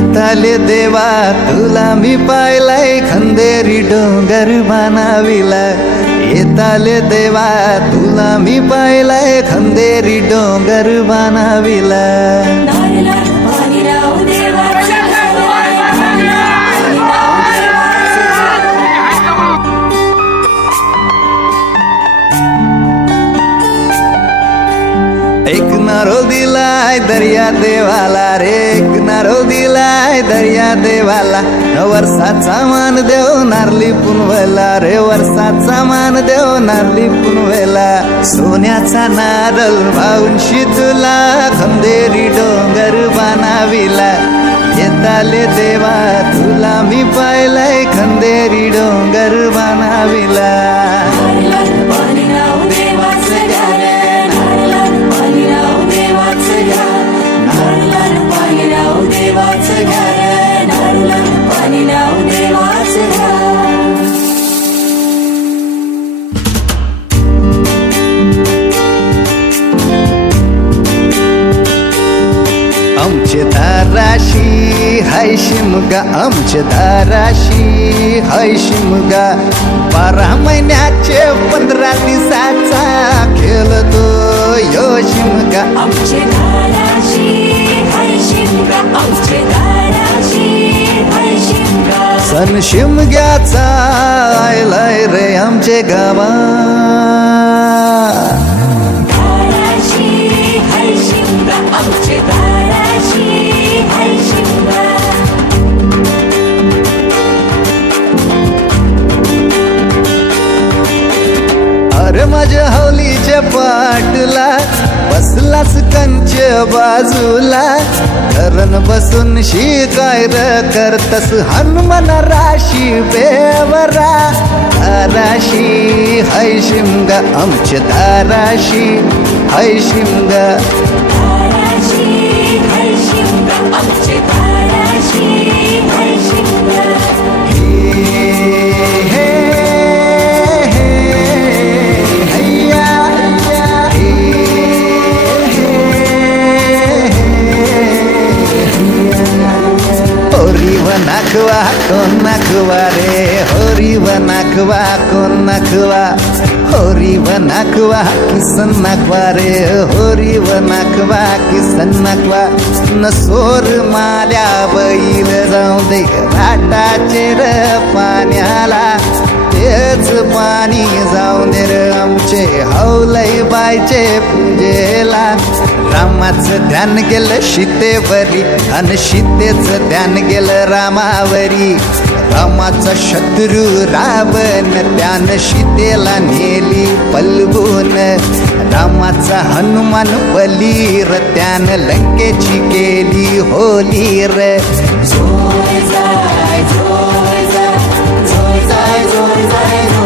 येताले देवा तुला मी पाहिलाय खंदेरी डोंगर बनाविला येताले देवा तुला मी पाहिलाय खंदेरी डोंगर बनाविला एक नारो दिलाय दर्या देवाला रे एक नारो दिलाय दर्या देवाला वर्षाचा मान देव नारली पुनवेला रे वर्षाचा मान देव नारली पुनवेला सोन्याचा नारळ वाहून तुला खंदेरी डोंगर बनाविला येताले देवा तुला मी पाहिलाय खंदेरी डोंगर बनाविला आमचे धाराशी हाय शिमगा आमचे धाराशी हाय शिमगा 12 महिन्याचे 15 दिवसाचा खेळतो यो शिमगा आमचे धाराशी हाय शिमगा आमचे धाराशी हाय शिमगा सण शिमग्याचा आयलाय रे आमचे गावा धाराशी हाय शिमगा आमचे धाराशी हाय शिमगा अरे माझ्या हौलीच्या पाटला बसलास कंच बाजूला धरण बसून शिकाय करतस हनुमान राशी बेवरा धाराशी हाय शिमगा आमच्या धाराशी हाय शिमगा धाराशी हाय शिमगा आमचे धाराशी हाय शिमगा नाखवा कोण नाखवा रे होरी व नाखवा कोण नाखवा होरी व नाखवा किसन नाखवा रे होरी व नाखवा किसन नाखवा नसोर माल्या बैल जाऊ दे घाटाचे र पाण्याला तेच पाणी जाऊन दे र आमचे हौलई बायचे पूजेला रामाचं ध्यान गेलं सीतेवरी आणि सीतेचं ध्यान गेलं रामावरी रामाचा शत्रू रावण त्यानं सीतेला नेली पलवून रामाचा हनुमान बलीर त्यानं लंकेची केली होली रे जोय जाय जोय जाय जोय जाय जोय जाय